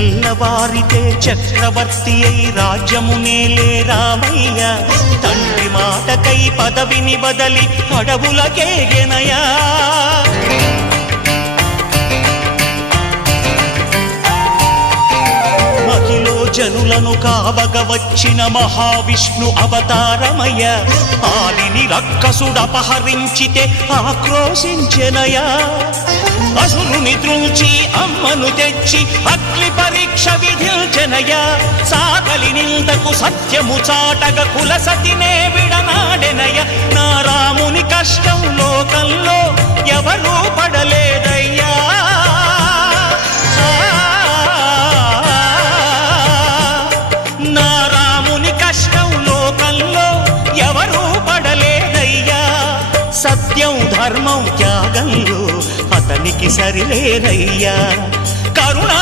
తెల్లవారితే చక్రవర్తి అయి రాజ్యమునేలే రామయ్య తండ్రి మాటకై పదవిని బదలి అడవులకేగెనయా మహిలో జనులను కావగ వచ్చిన మహావిష్ణు అవతారమయ్య ఆలిని రక్కసుడపహరించితే ఆక్రోశించెనయా అసురుని త్రుంచి అమ్మను తెచ్చి అగ్ని పరీక్ష విధించెనయా సాగలి నిందకు సత్యము చాటగ కులసతినే విడనాడెనయ నా రాముని కష్టం లోకంలో ఎవరూ పడలేదయ్యా నా రాముని కష్టం లోకంలో ఎవరూ పడలేదయ్యా సత్యం ధర్మం త్యాగంలో అతనికి సరిలేరయ్యా కరుణా